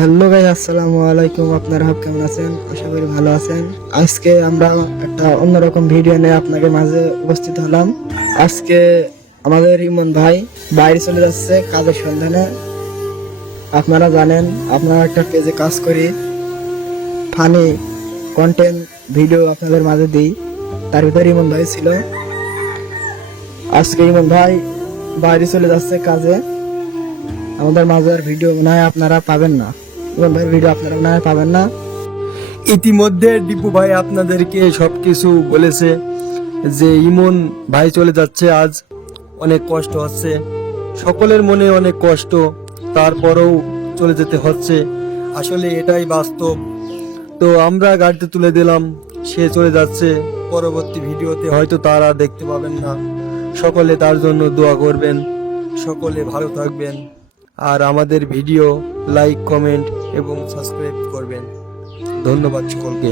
Hello guys, আসসালামু আলাইকুম। আপনারা কেমন আছেন? আশা করি ভালো আছেন। আজকে আমরা একটা অন্যরকম ভিডিও নিয়ে আপনাদের মাঝে উপস্থিত হলাম। আজকে আমাদের ইমন ভাই বাইরে চলে যাচ্ছে কাজের সন্ধানে। আপনারা জানেন, আপনারা একটা পেজে কাজ করি, ফানি কন্টেন্ট ভিডিও আপনাদের মাঝে দিই। তার ভিতরে ইমন ভাই ছিল। আজকে ইমন ভাই বাইরে চলে যাচ্ছে কাজে। আমাদের মাঝে আর ভিডিও মনে হয় আপনারা পাবেন না। ইমন ভাইয়ের ভিডিও আপনারা মনে হয় পাবেন না। ইতিমধ্যে দীপু ভাই আপনাদেরকে সবকিছু বলেছে যে ইমন ভাই চলে যাচ্ছে আজ। অনেক কষ্ট হচ্ছে, সকলের মনে অনেক কষ্ট, তারপরেও চলে যেতে হচ্ছে। আসলে এটাই বাস্তব। তো আমরা গাড়িতে তুলে দিলাম, সে চলে যাচ্ছে। পরবর্তী ভিডিওতে হয়তো তারা দেখতে পাবেন না। সকলে তার জন্য দোয়া করবেন, সকলে ভালো থাকবেন, আর আমাদের ভিডিও লাইক, কমেন্ট এবং সাবস্ক্রাইব করবেন। ধন্যবাদ সকলকে।